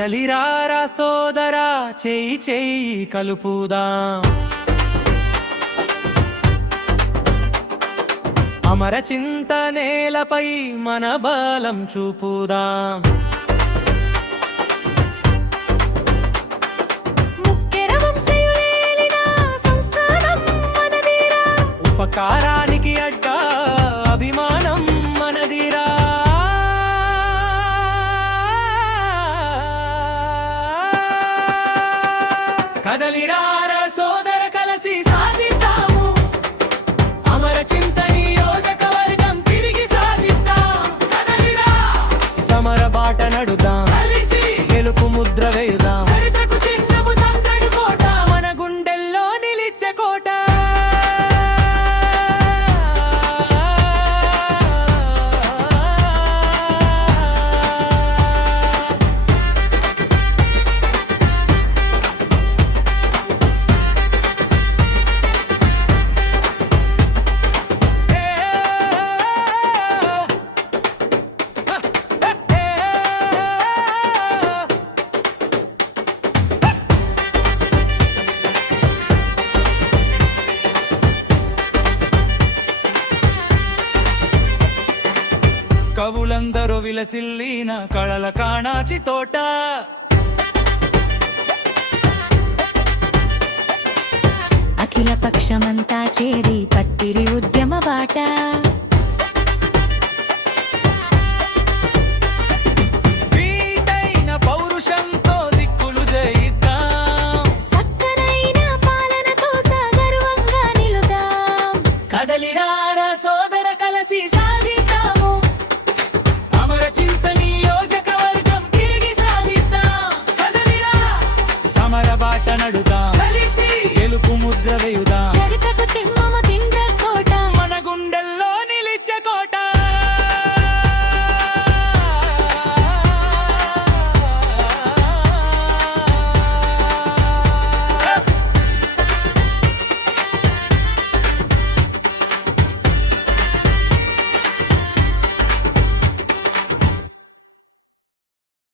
కదలిరారా సోదరా చేయి చేయి కలుపుదాం అమర చింతనేలపై మన బలం చూపుదాం ఉపకారానికి అడ్డా అభిమానం మనదిరా కదలిరార సోదర కలిసి సాధిద్దాము అమర చింత నియోజకవర్గం తిరిగి సాధిద్దాం కదలిరా సమర బాట నడుదాం గెలుపు ముద్ర వేయుదాం చరిత్రకు చిహ్నము చంద్రుడి కోట మన గుండెల్లో నిలిచే కోట కవులందరూ విలసిల్లిన కళల కాణాచి తోట అఖిల పక్షమంతా చేరి పట్టిరి ఉద్యమ బాట